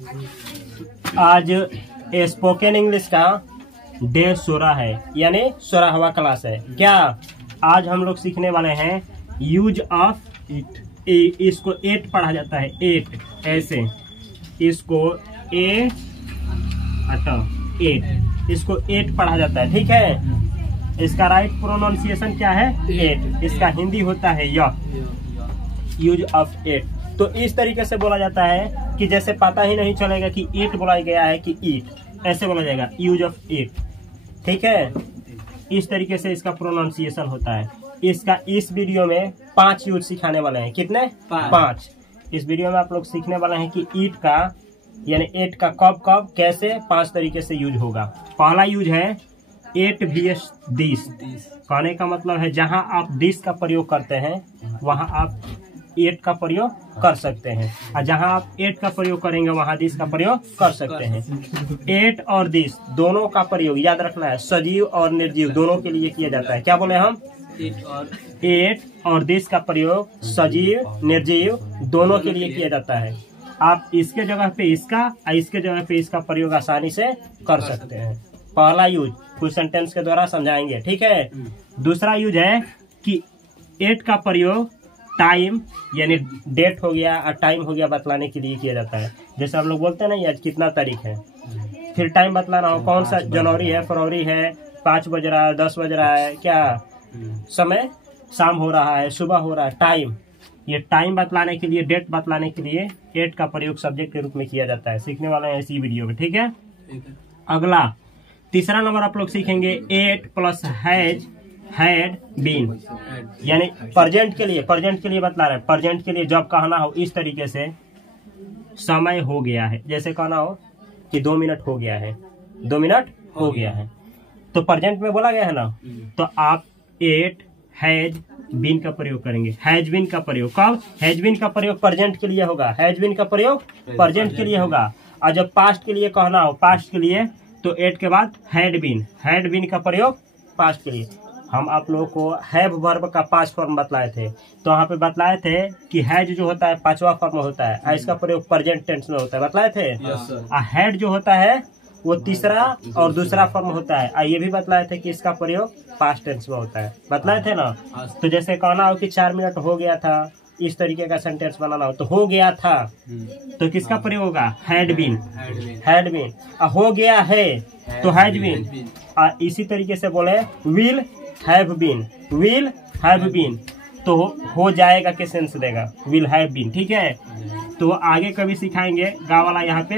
आज spoken English का day 16 है, यानी 16वां क्लास है। क्या आज हम लोग सीखने वाले हैं यूज ऑफ इट। इसको एट पढ़ा जाता है, एट ऐसे, इसको एट, इसको एट पढ़ा जाता है। ठीक है, इसका राइट प्रोनाउंसिएशन क्या है? एट। इसका हिंदी होता है य, यूज ऑफ एट। तो इस तरीके से बोला जाता है कि जैसे पता ही नहीं चलेगा कि ईट बोला गया है कि ईट, ऐसे बोला जाएगा यूज ऑफ ईट। ठीक है, इस तरीके से इसका प्रोनाउंसिएशन होता है। इसका इस वीडियो में 5 यूज सिखाने वाले हैं। कितने? 5। इस वीडियो में आप लोग सीखने वाले हैं कि ईट का यानी एट का कब कब कैसे 5 तरीके से यूज होगा। पहला यूज है एट vs दिस। कहने का मतलब है जहां आप दिस का प्रयोग करते हैं वहां आप एट का प्रयोग कर सकते हैं, और जहां आप एट का प्रयोग करेंगे वहां दिस का प्रयोग कर सकते हैं। एट और दिस दोनों का प्रयोग याद रखना है, सजीव और निर्जीव दोनों के लिए किया जाता है। क्या बोले हम? एट और दिस का प्रयोग सजीव निर्जीव दोनों के लिए किया जाता है। आप इसके जगह पे इसका और इसके जगह पे इसका प्रयोग आसानी से कर सकते हैं। पहला यूज फुल सेंटेंस के द्वारा समझाएंगे। ठीक है, दूसरा यूज है कि एट का प्रयोग टाइम यानी डेट हो गया और टाइम हो गया बतलाने के लिए किया जाता है। जैसे हम लोग बोलते हैं ना, आज कितना तारीख है, फिर टाइम बतलाना हो, कौन सा जनवरी है, फरवरी है, 5 बज रहा है, 10 बज रहा है, क्या समय, शाम हो रहा है, सुबह हो रहा है, टाइम। ये टाइम बतलाने के लिए, डेट बतलाने के लिए एट का प्रयोग सब्जेक्ट के रूप में किया जाता है। सीखने वाले हैं इसी वीडियो में। ठीक है, अगला तीसरा नंबर आप लोग सीखेंगे eight plus has, had, been, यानी प्रेजेंट के लिए बतला रहे हैं। प्रेजेंट के लिए जब कहना हो इस तरीके से, समय हो गया है, जैसे कहना हो कि 2 मिनट हो गया है, 2 मिनट हो गया है, तो प्रेजेंट में बोला गया है ना, तो आप एट हैज बीन का प्रयोग करेंगे। हैज बीन का प्रयोग कब? हैज बीन का प्रयोग प्रेजेंट के लिए होगा, हैज बीन का प्रयोग प्रेजेंट के लिए होगा। और जब पास्ट के लिए कहना हो, पास्ट के लिए, तो एट के बाद हैड बीन का प्रयोग पास्ट के लिए। हम आप लोगों को हैव वर्ब का 5 फॉर्म बतलाए थे, तो वहाँ पे बतलाए थे कि हैज जो होता है 5वां फॉर्म होता है, और इसका प्रयोग प्रेजेंट टेंस में होता है, बतलाए थे। और हैड जो होता है वो तीसरा और दूसरा फॉर्म होता है, और ये भी बतलाए थे कि इसका प्रयोग पास्ट टेंस में होता है, बतलाए थे ना। तो जैसे कहना हो कि 4 मिनट हो गया था, इस तरीके का सेंटेंस बनाना हो तो हो गया था, तो किसका प्रयोग होगा? Had been. हो गया है तो हैज बीन। और इसी तरीके से बोले विल हैव बीन, तो हो जाएगा के सेंस देगा, विल हैव बीन। ठीक है, तो आगे कभी सिखाएंगे, गा वाला यहाँ पे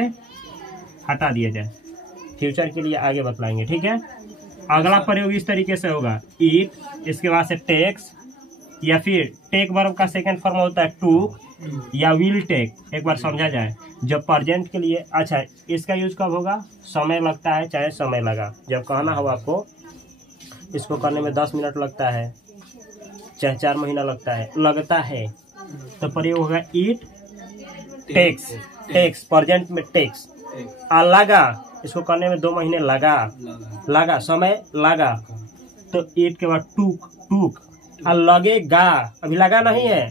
हटा दिया जाए, फ्यूचर के लिए आगे बतलाएंगे। ठीक है, अगला प्रयोग इस तरीके से होगा ईट, इसके बाद से टेक्स, या फिर टेक वर्ब का सेकंड फॉर्म होता है टूक या विल टेक। एक बार समझा जाए, जब प्रेजेंट के लिए, अच्छा इसका यूज कब होगा? समय लगता है चाहे समय लगा। जब कहना हो आपको इसको करने में 10 मिनट लगता है चाहे 4 महीना लगता है, तो प्रयोग होगा ईट टेक्स, प्रेजेंट में टेक्स। लगा, इसको करने में 2 महीने लगा, समय लगा, तो ईट के बाद टूक। लगेगा, अभी लगा नहीं है,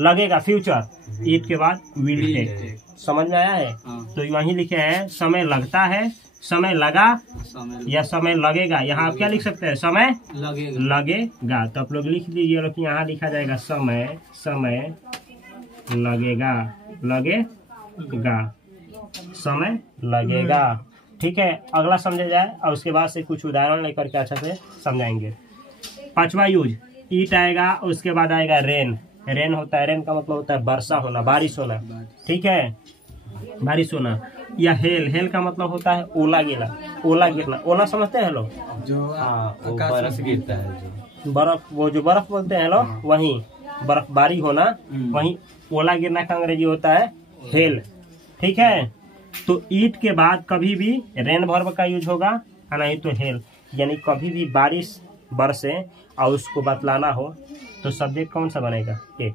लगेगा फ्यूचर। ईट के बाद विल टेक। समझ में आया है? तो वहीं लिखे हैं समय लगता है, समय लगा या समय लगेगा। यहाँ आप क्या लिख सकते हैं? समय लगेगा। तो आप लोग लिख लीजिए कि यहाँ लिखा जाएगा समय लगेगा, समय लगेगा। ठीक है, अगला समझा जाए और उसके बाद से कुछ उदाहरण लेकर के अच्छा से समझाएंगे। 5वां यूज ईट आएगा, उसके बाद आएगा रेन होता है, रेन का मतलब होता है वर्षा होना, बारिश होना। ठीक है, बारिश होना। या हेल का मतलब होता है ओला गिरना। ओला समझते हैं लोग? जो बर्फ गिरता है, बर्फ, वो जो बर्फ बोलते हैं लोग, वही बर्फबारी होना, वही ओला गिरना का अंग्रेजी होता है हेल। ठीक है, तो ईट के बाद कभी भी रेन वर्ब का यूज होगा, नहीं तो हेल, यानी कभी भी बारिश बरसे और उसको बतलाना हो तो सब्जेक्ट कौन सा बनेगा? एट।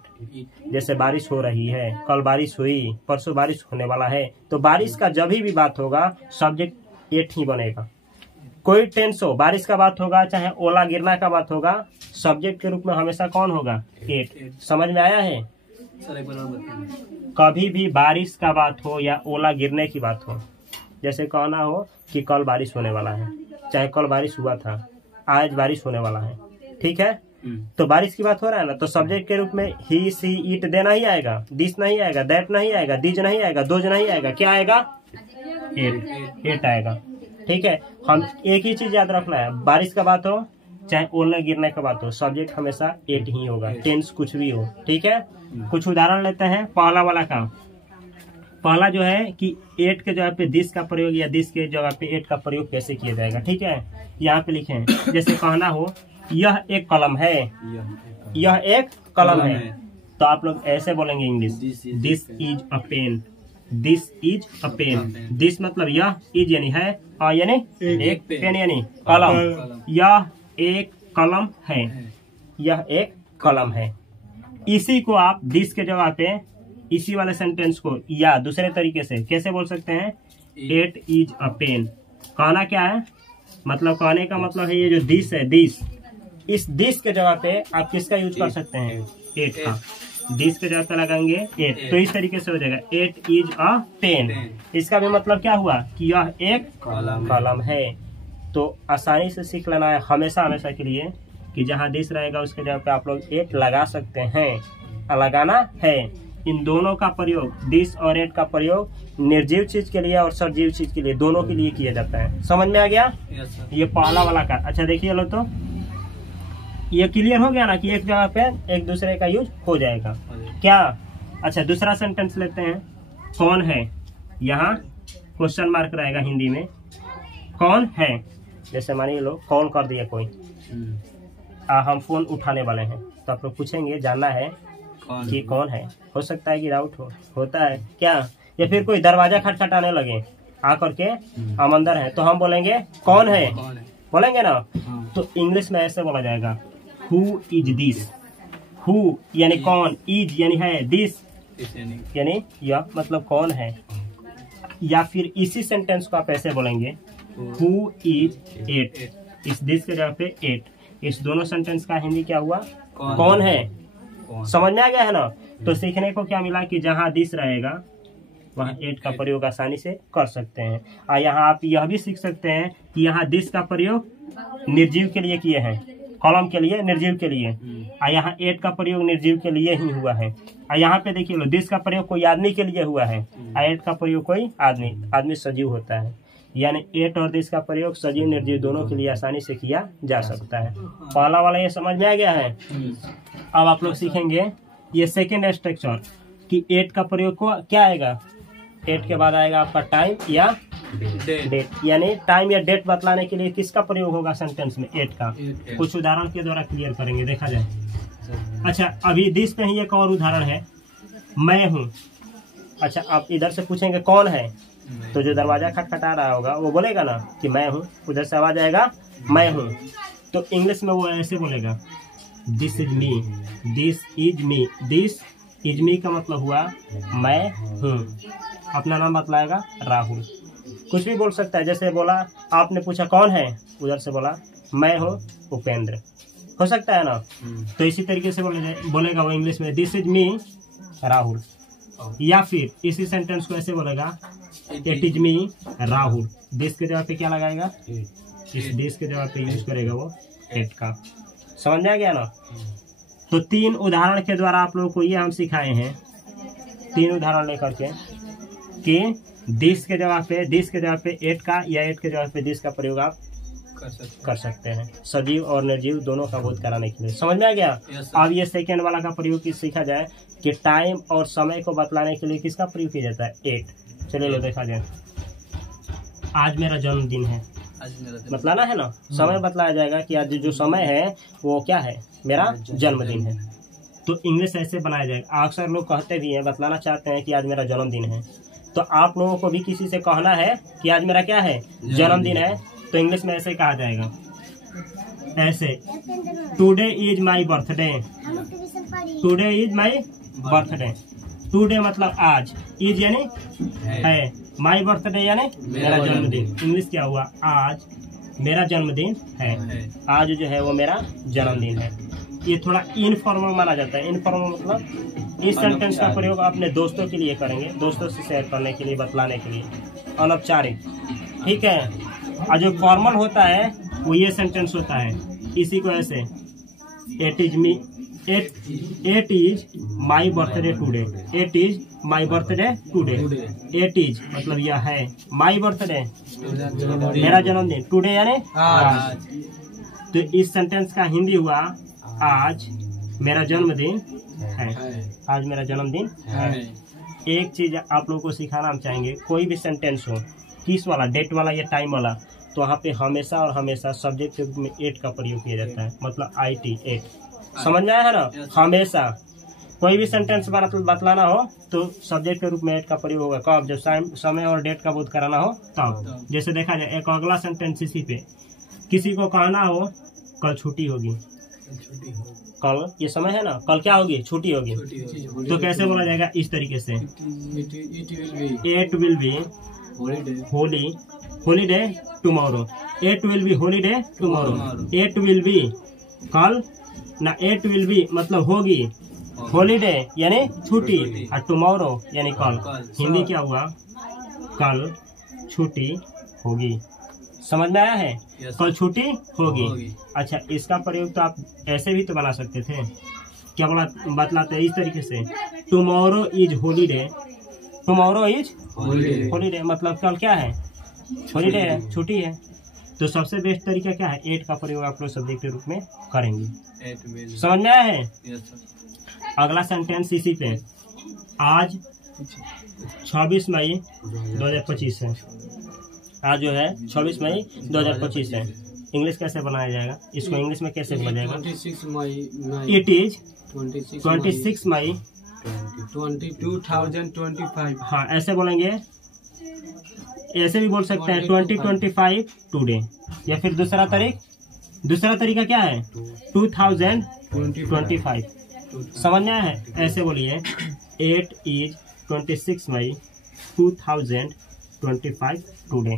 जैसे बारिश हो रही है, कल बारिश हुई, परसों बारिश होने वाला है, तो बारिश का जब भी बात होगा सब्जेक्ट एट ही बनेगा। कोई टेंस हो, बारिश का बात होगा चाहे ओला गिरना का बात होगा, सब्जेक्ट के रूप में हमेशा कौन होगा? एट। समझ में आया है? सर एक बार और बताइए। कभी भी बारिश का बात हो या ओला गिरने की बात हो, जैसे कहना हो कि कल बारिश होने वाला है, चाहे कल बारिश हुआ था, आज बारिश होने वाला है, ठीक है, तो बारिश की बात हो रहा है ना, तो सब्जेक्ट के रूप में ही सी इट देना ही आएगा, दिस नहीं आएगा, दैट नहीं आएगा, दीज नहीं आएगा, दोज नहीं आएगा, क्या आएगा, एट आएगा। ठीक है, हम एक ही चीज याद रखना है, बारिश का बात हो चाहे ओले गिरने का बात हो, सब्जेक्ट हमेशा एट ही होगा, टेंस कुछ भी हो। ठीक है, कुछ उदाहरण लेते हैं पहला वाला का। पहला जो है कि एट के जगह पे दिस का प्रयोग या दिस के जगह पे एट का प्रयोग कैसे किया जाएगा। ठीक है, यहाँ पे लिखे हैं, जैसे कहना हो यह एक कलम है, यह एक कलम है, तो आप लोग ऐसे बोलेंगे English, this is a pen, this is a pen. This मतलब यह, इज यानी है, और यानी एक, पेन यानी कलम, यह एक कलम है, यह एक कलम है। इसी को आप दिस के जगह पे इसी वाले सेंटेंस को या दूसरे तरीके से कैसे बोल सकते हैं, एट इज अ पेन। कहना क्या है, मतलब कहने का मतलब है ये जो दिस है, दिस, इस दिस के जगह पे आप किसका यूज कर सकते हैं, एट का। दिस के जगह पे लगाएंगे एट, तो इस तरीके से हो जाएगा, एट इज अ पेन। इसका भी मतलब क्या हुआ कि यह एक कलम है। तो आसानी से सीख लेना है हमेशा हमेशा के लिए कि जहाँ दिस रहेगा उसके जगह पे आप लोग एट लगा सकते हैं, लगाना है। इन दोनों का प्रयोग, दिस और एट का प्रयोग निर्जीव चीज के लिए और सजीव चीज के लिए, दोनों के लिए किया जाता है। समझ में आ गया? ये पहला वाला का। अच्छा देखिए लो, तो ये क्लियर हो गया ना कि एक जगह पे एक दूसरे का यूज हो जाएगा क्या। अच्छा दूसरा सेंटेंस लेते हैं, कौन है, यहाँ क्वेश्चन मार्क रहेगा हिंदी में, कौन है। जैसे मानिए लो कॉल कर दिया कोई, हम फोन उठाने वाले हैं, तो आप लोग पूछेंगे, जानना है कि कौन है। हो सकता है कि डाउट होता है क्या, या फिर कोई दरवाजा खटखटाने लगे आकर के, हम अंदर हैं, तो हम बोलेंगे कौन है, बोलेंगे ना। तो इंग्लिश में ऐसे बोला जाएगा, हु इज दिस। हु यानी कौन, इज यानी है, दिस यानी यह मतलब कौन है। या फिर इसी सेंटेंस को आप ऐसे बोलेंगे, हु इज एट, इस दिस के जगह पे एट। इस दोनों सेंटेंस का हिंदी क्या हुआ, कौन है। समझ में आ गया है ना। तो सीखने को क्या मिला कि जहाँ दिस रहेगा वहाँ एट का प्रयोग आसानी से कर सकते हैं। और यहाँ आप यह भी सीख सकते हैं कि यहाँ दिस का प्रयोग निर्जीव के लिए किए हैं, कॉलम के लिए, निर्जीव के लिए, और यहाँ एट का प्रयोग निर्जीव के लिए ही हुआ है। और यहाँ पे देखिए लो, दिस का प्रयोग कोई आदमी के लिए हुआ है, और एट का प्रयोग कोई आदमी सजीव होता है। यानी एट और दिस का प्रयोग सजीव निर्जीव दोनों के लिए आसानी से किया जा सकता है। पहला वाला ये समझ में आ गया है। अब आप लोग सीखेंगे ये सेकेंड स्ट्रक्चर कि एट का प्रयोग को क्या आएगा, एट के बाद आएगा आपका टाइम या डेट, यानी टाइम या डेट बतलाने के लिए किसका प्रयोग होगा सेंटेंस में, एट का। कुछ उदाहरण के द्वारा क्लियर करेंगे, देखा जाए। अच्छा अभी दिस पे ही एक और उदाहरण है, मैं हूँ। अच्छा आप इधर से पूछेंगे कौन है, तो जो दरवाजा खटखटा रहा होगा वो बोलेगा ना कि मैं हूँ, उधर से आवाज आएगा मैं हूँ। तो इंग्लिश में वो ऐसे बोलेगा, this is me, this is me. This is me का मतलब हुआ मैं हूँ। अपना नाम बतलाएगा राहुल, कुछ भी बोल सकता है। जैसे बोला, आपने पूछा कौन है, उधर से बोला मैं हूँ उपेंद्र, हो सकता है ना। तो इसी तरीके से बोलेगा वो इंग्लिश में, दिस इज मी राहुल। या फिर इसी सेंटेंस को ऐसे बोलेगा, it is me Rahul. This के जगह पे क्या लगाएगा, इस दिस के जगह पे यूज करेगा वो एट का। समझ में आ गया ना। तो 3 उदाहरण के द्वारा आप लोगों को ये हम सिखाए हैं, 3 उदाहरण लेकर के, कि दिस के जगह पे एट का या एट के जगह पे दिस का प्रयोग आप कर सकते हैं, सजीव और निर्जीव दोनों का बोध कराने के लिए। समझ में आ गया। अब ये सेकेंड वाला का प्रयोग किस सीखा जाए कि टाइम और समय को बतलाने के लिए किसका प्रयोग किया जाता है, एट। चलिए लो देखा जाए, आज मेरा जन्मदिन है, बतलाना है ना, समय बतलाया जाएगा कि आज जो समय है वो क्या है, मेरा जन्मदिन है। तो इंग्लिश ऐसे बनाया जाएगा। अक्सर लोग कहते भी हैं, बतलाना चाहते हैं कि आज मेरा जन्मदिन है, तो आप लोगों को भी किसी से कहना है कि आज मेरा क्या है, जन्मदिन है, तो इंग्लिश में ऐसे कहा जाएगा, ऐसे, today is my birthday, today is my birthday. Today मतलब आज, इज यानी है, माई बर्थडे यानी मेरा जन्मदिन। इंग्लिश क्या हुआ, आज मेरा जन्मदिन है, आज जो है वो मेरा जन्मदिन है। ये थोड़ा इनफॉर्मल माना जाता है। इनफॉर्मल मतलब इस सेंटेंस का प्रयोग अपने दोस्तों के लिए करेंगे, दोस्तों से शेयर करने के लिए, बतलाने के लिए, अनौपचारिक, ठीक है। और जो फॉर्मल होता है वो ये सेंटेंस होता है, इसी को ऐसे it is my birthday today, it is my birthday today, it is मतलब यह है, माई बर्थडे मेरा जन्मदिन, टूडे यानी आज। तो इस सेंटेंस का हिंदी हुआ आज मेरा जन्मदिन है, आज मेरा जन्मदिन है। एक चीज आप लोगों को सिखाना हम चाहेंगे, कोई भी सेंटेंस हो, किस वाला, डेट वाला या टाइम वाला, तो वहाँ पे हमेशा और हमेशा सब्जेक्ट के रूप में एट का प्रयोग किया जाता है, मतलब IT, एट। समझ में आया है ना? हमेशा कोई भी सेंटेंस बतलाना हो तो सब्जेक्ट के रूप में एट का प्रयोग होगा। कब? जब समय और डेट का बोध कराना हो तब। जैसे देखा जाए एक अगला सेंटेंस इसी पे, किसी को कहना हो कल छुट्टी होगी, कल ये समय है ना, कल क्या होगी? छुट्टी होगी। तो कैसे बोला जाएगा? इस तरीके से, it will be holiday tomorrow, it will be holiday tomorrow, it will be कल ना, इट विल बी मतलब होगी, हॉलीडे यानी छुट्टी, और टुमारो यानी कल। हिंदी क्या हुआ? कल छुट्टी होगी। समझ में आया है? कल छुट्टी होगी। अच्छा, इसका प्रयोग तो आप ऐसे भी तो बना सकते थे, क्या बतलाते हैं इस तरीके से, tomorrow is holiday, tomorrow is holiday मतलब कल क्या है? हॉलीडे है, छुट्टी है। तो सबसे बेस्ट तरीका क्या है? एट का प्रयोग आप लोग सब्जेक्ट के रूप में करेंगे। समझ में आया है? अगला सेंटेंस इसी पे, आज 26 मई 2025 है, आज जो है 26 मई 2025 है। इंग्लिश कैसे बनाया जाएगा इसको? इंग्लिश में कैसे बोला जाएगा? इट इज 26 मई 2025। हाँ, ऐसे बोलेंगे, ऐसे भी बोल सकते हैं 2025 टुडे, या फिर दूसरा तरीका क्या है? 2025। समझ में आया है? ऐसे बोलिए, इट इज 26 मई 2025 टुडे।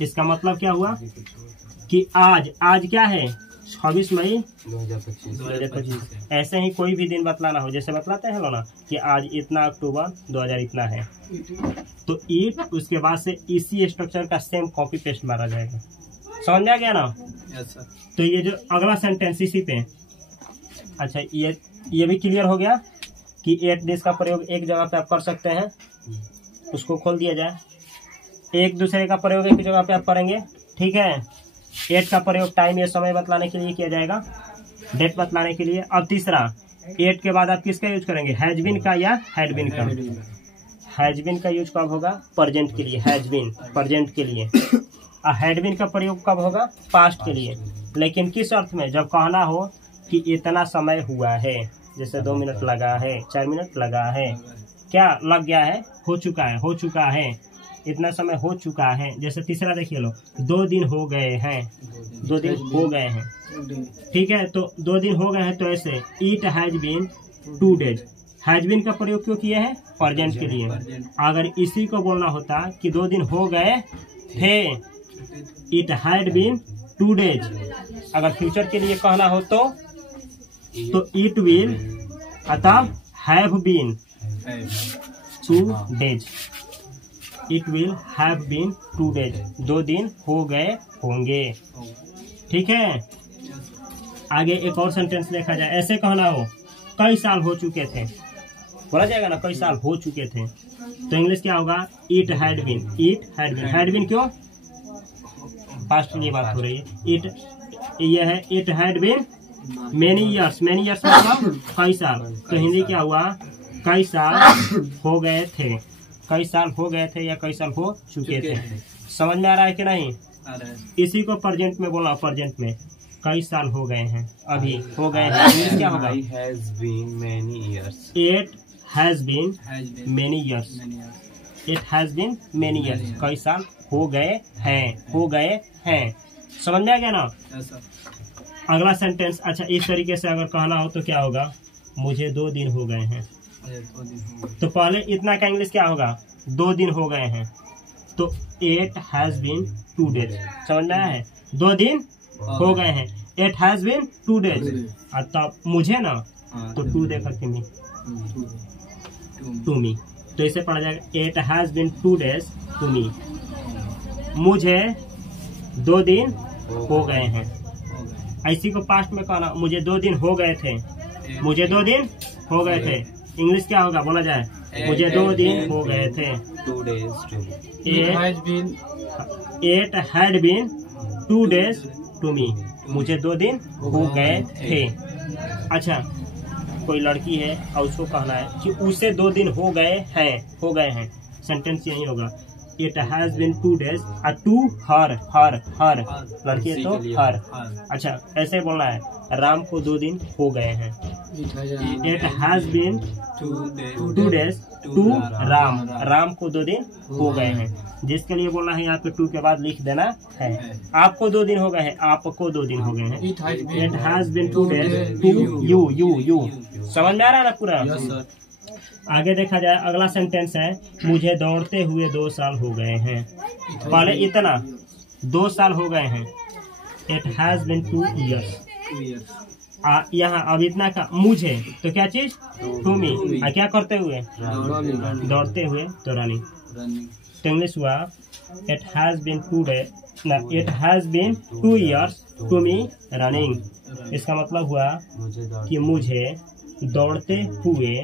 इसका मतलब क्या हुआ कि आज क्या है? 26 मई 2025। ऐसे ही कोई भी दिन बतलाना हो, जैसे बतलाते हैं ना कि आज इतना अक्टूबर 2000 इतना है, तो इट उसके बाद से इसी स्ट्रक्चर का सेम कॉपी पेस्ट मारा जाएगा। समझ में आ गया ना? yes, तो ये जो अगला सेंटेंस इसी पे, अच्छा ये भी क्लियर हो गया कि एट डेज का प्रयोग एक जगह पे आप कर सकते हैं, उसको खोल दिया जाए। एक दूसरे का प्रयोग एक जगह पे आप करेंगे, ठीक है। एट का प्रयोग टाइम या समय बतलाने के लिए किया जाएगा, डेट बतलाने के लिए। अब तीसरा, एट के बाद आप किसका यूज करेंगे? हैज बीन का या हैड बीन का। हैज बीन का यूज कब होगा? प्रेजेंट के लिए, हैज बीन प्रेजेंट के लिए। और हैड बीन का प्रयोग कब होगा? पास्ट के लिए। लेकिन किस अर्थ में? जब कहना हो कि इतना समय हुआ है, जैसे 2 मिनट लगा है, 4 मिनट लगा है, क्या लग गया है? हो चुका है, हो चुका है, इतना समय हो चुका है। जैसे तीसरा देखिए लो, 2 दिन हो गए हैं, 2 दिन हो गए हैं, ठीक है। तो 2 दिन हो गए हैं, तो ऐसे it has been 2 days. Has been का प्रयोग क्यों किए हैं? प्रेजेंट के लिए। अगर इसी को बोलना होता कि 2 दिन हो गए थे, इट हैड बीन 2 डेज। अगर फ्यूचर के लिए कहना हो तो इट विल, अतः have been 2 days, it will have been 2 days, 2 दिन हो गए होंगे, ठीक है। आगे एक और सेंटेंस देखा जाए, ऐसे कहना हो कई साल हो चुके थे, बोला जाएगा ना कई साल हो चुके थे, तो इंग्लिश क्या होगा? It had been, it had been. Had been क्यों? पास्ट की बात हो रही है। ये है it had been many years, many years मतलब कई साल। तो हिंदी क्या हुआ? कई साल हो गए थे, कई साल हो गए थे या कई साल हो चुके थे। समझ में आ रहा है कि नहीं? इसी को प्रेजेंट में बोला, प्रेजेंट में कई साल हो गए हैं, अभी हो गए हैं। इंग्लिश क्या होगा? It has been many years. It has been many years. It has been many years. कई साल हो गए हैं, हो गए हैं। समझ में आ गया ना? अगला सेंटेंस, अच्छा इस तरीके से अगर कहना हो तो क्या होगा? मुझे 2 दिन हो गए हैं। तो पहले इतना का इंग्लिश क्या होगा? 2 दिन हो गए हैं, तो इट हैज बीन 2 डेज। समझ में आया है? 2 दिन हो गए हैं। It has been 2 days। और तब मुझे ना तो 2 देखा कि मी टू मी, तो इसे पढ़ा जाएगा it has been 2 days to me. मुझे 2 दिन हो गए हैं। ऐसी को पास्ट में कहना, मुझे 2 दिन हो गए थे, मुझे 2 दिन हो गए थे। इंग्लिश क्या होगा बोला जाए, मुझे 2 दिन हो गए थे। 2 days to me. It had been 2 days to me, मुझे 2 दिन हो गए थे। अच्छा, कोई लड़की है और उसको कहना है कि उसे 2 दिन हो गए हैं, सेंटेंस यही होगा it has been 2 days to her लड़की है तो हर। अच्छा, ऐसे बोलना है राम को 2 दिन हो गए हैं। It has been 2 days to Ram को 2 दिन हो गए हैं। जिसके लिए बोलना है यहाँ पे 2 के बाद लिख देना है। आपको 2 दिन हो गए हैं, आपको 2 दिन हो गए हैं। It has been 2 days to you. समझ में आ रहा है ना पूरा? आगे देखा जाए, अगला सेंटेंस है मुझे दौड़ते हुए 2 साल हो गए हैं। पहले इतना 2 साल हो गए हैं। It has been 2 years। यहाँ अब इतना का मुझे तो क्या चीज टू मी, क्या करते हुए दौड़ते हुए तो रनिंग। तो इंग्लिश हुआ इट हैज बीन 2 days ना, it has been 2 years to me running. इसका मतलब हुआ कि मुझे दौड़ते हुए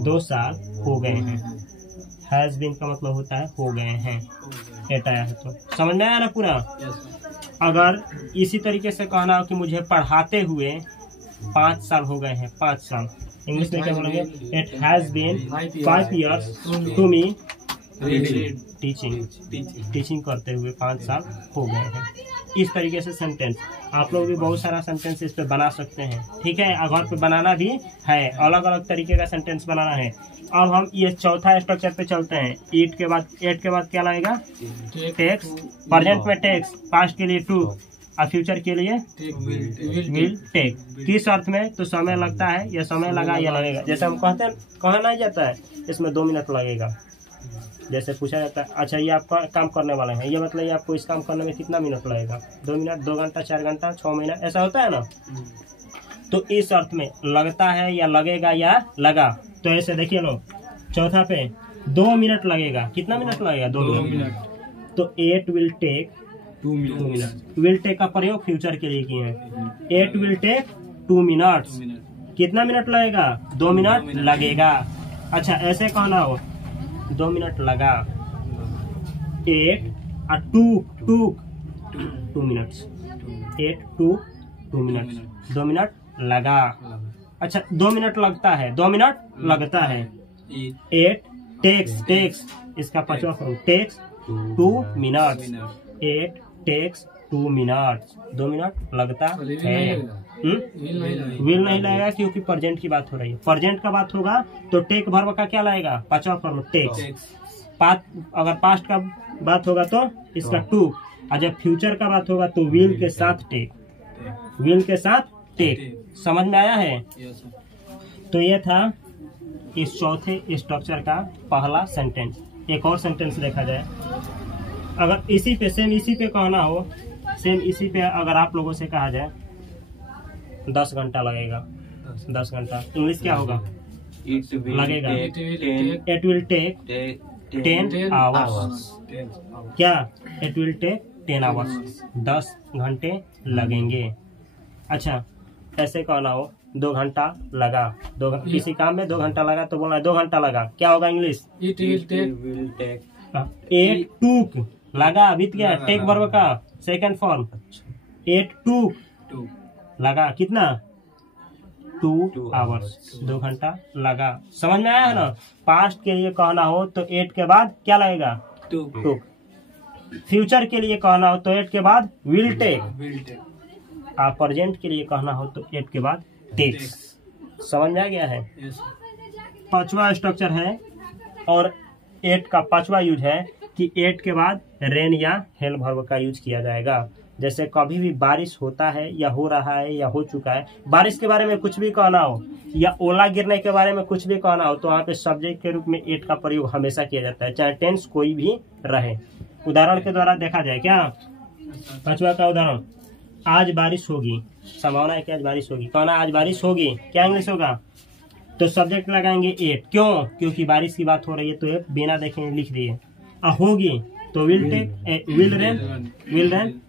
2 साल हो गए हैं। हैज बीन का मतलब होता है हो गए हैं। एट आया है तो समझ में आया ना पूरा? अगर इसी तरीके से कहना हो कि मुझे पढ़ाते हुए 5 साल हो गए हैं, 5 साल, इंग्लिश में क्या बोलेंगे? It has been 5 years to me teaching करते हुए 5 साल हो गए हैं। इस तरीके से सेंटेंस आप लोग भी बहुत सारा सेंटेंस इस पे बना सकते हैं। ठीक है, घर पे बनाना भी है, अलग अलग तरीके का सेंटेंस बनाना है। अब हम ये चौथा स्ट्रक्चर पे चलते हैं। एट के बाद क्या लगेगा? टेक्स। प्रेजेंट में टेक्स, पास्ट के लिए टू और फ्यूचर के लिए विल टेक। किस अर्थ में? तो समय लगता है या समय लगा या लगेगा। जैसे हम कहते हैं, कहा नहीं जाता है इसमें 2 मिनट लगेगा। जैसे पूछा जाता है अच्छा ये आप काम करने वाले हैं, ये मतलब ये आपको इस काम करने में कितना मिनट लगेगा? 2 मिनट, 2 घंटा, 4 घंटा, 6 महीना, ऐसा होता है ना। तो इस अर्थ में लगता है या लगेगा या लगा। तो ऐसे देखिए लो, चौथा पे 2 मिनट लगेगा। कितना मिनट लगेगा? 2 मिनट। तो 8 will take 2 minute. Will take का प्रयोग फ्यूचर के लिए किए हैं। 8 विल टेक 2 मिनट्स। कितना मिनट लगेगा? 2 मिनट लगेगा। अच्छा, ऐसे कहना हो 2 मिनट लगा। 8 took minutes. 8 took 2 minutes, 2 minute लगा। अच्छा, 2 मिनट लगता है, 2 मिनट लगता है। 8 टेक्स इसका 5वां form takes 2 minutes. 8 takes 2 minutes, 2 minute लगता है। विल नहीं लगेगा क्योंकि प्रेजेंट की बात हो रही है। प्रेजेंट का बात होगा तो टेक वर्ब का क्या लगेगा? 5वां फॉर्म टेक्स। अगर पास्ट का बात होगा तो इसका टू, और जब फ्यूचर का बात होगा तो विल के साथ टेक। समझ में आया है? तो ये था इस चौथे स्ट्रक्चर का पहला सेंटेंस। एक और सेंटेंस देखा जाए, अगर इसी पे कहना हो, सेम इसी पे अगर आप लोगों से कहा जाए 10 घंटा लगेगा, 10 घंटा, इंग्लिश क्या होगा? लगेगा इट विल टेक 10 आवर्स। क्या? इट विल टेक 10 आवर्स, 10 घंटे लगेंगे। अच्छा, ऐसे कहना हो 2 घंटा लगा, किसी काम में 2 घंटा लगा तो बोलना 2 घंटा लगा। क्या होगा इंग्लिश? इट विल टेक 8 टूक लगा, बीत गया टेक वर्ब का सेकंड फॉर्म। 8 टूक लगा, कितना? 2 आवर्स, 2 घंटा लगा। समझ में आया है ना? पास्ट के लिए कहना हो तो 8 के बाद क्या लगेगा? टूक। फ्यूचर के लिए कहना हो तो 8 के बाद विल टेक। आप प्रेजेंट के लिए कहना हो तो 8 के बाद टेक्स। समझ में आ गया है? 5वां स्ट्रक्चर है और 8 का 5वां यूज है कि 8 के बाद रेन या हेल वर्ब का यूज किया जाएगा। जैसे कभी भी बारिश होता है या हो रहा है या हो चुका है, बारिश के बारे में कुछ भी कहना हो या ओला गिरने के बारे में कुछ भी कहना हो तो वहाँ पे सब्जेक्ट के रूप में 8 का प्रयोग हमेशा किया जाता है, चाहे टेंस कोई भी रहे। उदाहरण के द्वारा देखा जाए क्या? 5वां का उदाहरण, आज बारिश होगी, संभावना है कि आज बारिश होगी। कहना आज बारिश होगी, क्या इंग्लिश होगा? तो सब्जेक्ट लगाएंगे एट। क्यों? क्योंकि बारिश की बात हो रही है तो एक बिना देखे लिख दिए। होगी तो विल टेक, विल रेन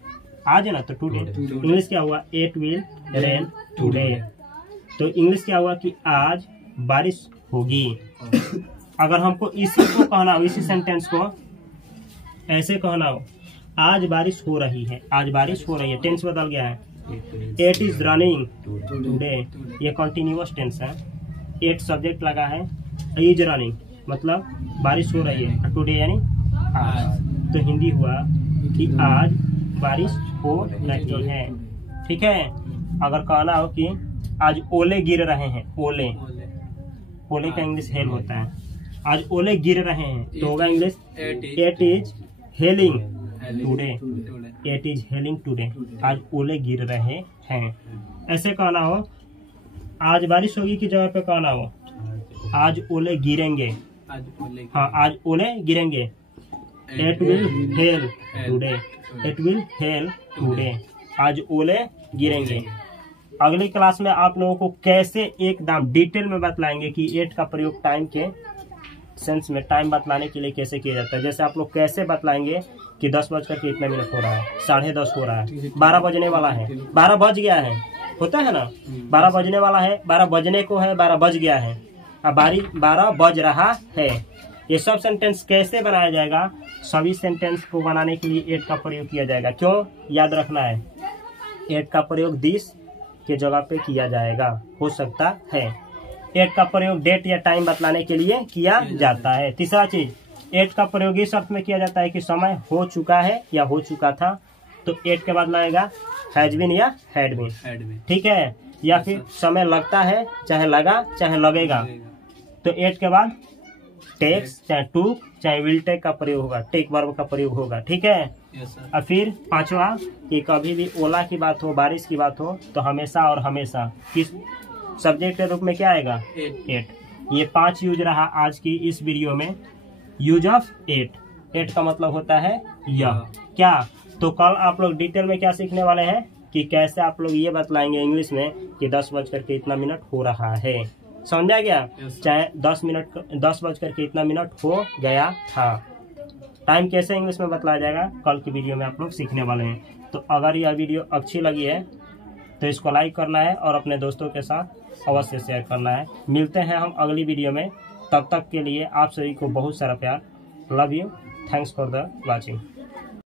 आज है ना, तो टुडे। इंग्लिश क्या हुआ? It will rain today. तो इंग्लिश क्या हुआ कि आज बारिश होगी। अगर हमको इसी को कहना हो, इसी सेंटेंस को ऐसे कहना हो, आज बारिश हो रही है, आज बारिश हो रही है, टेंस बदल गया है। इट इज रनिंग टुडे, ये कंटिन्यूअस टेंस है। इट सब्जेक्ट लगा है, इज रनिंग मतलब बारिश हो रही है, टुडे यानी आज। तो हिंदी हुआ कि आज बारिश हो रही है। ठीक है। अगर कहना हो कि आज ओले गिर रहे हैं, ओले, ओले का इंग्लिश हेल होता है। आज ओले गिर रहे हैं तो होगा English it is hailing today, it is hailing today. आज ओले गिर रहे हैं। ऐसे कहना हो आज बारिश होगी की जगह पे कहना हो आज ओले गिरेंगे। हाँ, आज ओले गिरेंगे। It will hello today, it will hello today. आज ओले गिरेंगे। अगली क्लास में आप लोगों को कैसे एकदम डिटेल में बतलाएंगे कि एट का प्रयोग टाइम के सेंस में, टाइम बतलाने के लिए कैसे किया जाता है। जैसे आप लोग कैसे बतलाएंगे कि 10 बजकर इतना मिनट हो रहा है, 10:30 हो रहा है, 12 बजने वाला है, 12 बज गया है, होता है ना, 12 बजने वाला है, 12 बजने को है, 12 बज गया है, अब 12 बज रहा है। ये सब सेंटेंस कैसे बनाया जाएगा? सभी सेंटेंस को बनाने के लिए एट का प्रयोग किया जाएगा। क्यों? याद रखना है, एट का प्रयोग दिस के जगह पे किया जाएगा, हो सकता है। एट का प्रयोग डेट या टाइम बतलाने के लिए किया जाता है। तीसरा चीज, एट का प्रयोग इस अर्थ में किया जाता है कि समय हो चुका है या हो चुका था, तो एट के बाद लगेगा हैज बीन या हैड बीन। ठीक है। या फिर समय लगता है, चाहे लगा चाहे लगेगा, तो एट के बाद टेक्स चाहे टू चाहे विल टेक का प्रयोग होगा, टेक वर्ब का प्रयोग होगा। ठीक है। और फिर पांचवा कि कभी भी ओला की बात हो, बारिश की बात हो, तो हमेशा और हमेशा किस सब्जेक्ट के रूप में क्या आएगा? एट। ये 5 यूज रहा आज की इस वीडियो में, यूज ऑफ एट। एट का मतलब होता है यह। क्या? तो कल आप लोग डिटेल में क्या सीखने वाले हैं कि कैसे आप लोग ये बतलाएंगे इंग्लिश में कि 10 बजकर के इतना मिनट हो रहा है। समझा गया? चाहे 10 बजकर के इतना मिनट हो गया था। टाइम कैसे इंग्लिश में बतलाया जाएगा कल की वीडियो में आप लोग सीखने वाले हैं। तो अगर यह वीडियो अच्छी लगी है तो इसको लाइक करना है और अपने दोस्तों के साथ अवश्य शेयर करना है। मिलते हैं हम अगली वीडियो में, तब तक के लिए आप सभी को बहुत सारा प्यार। Love you, thanks for the watching.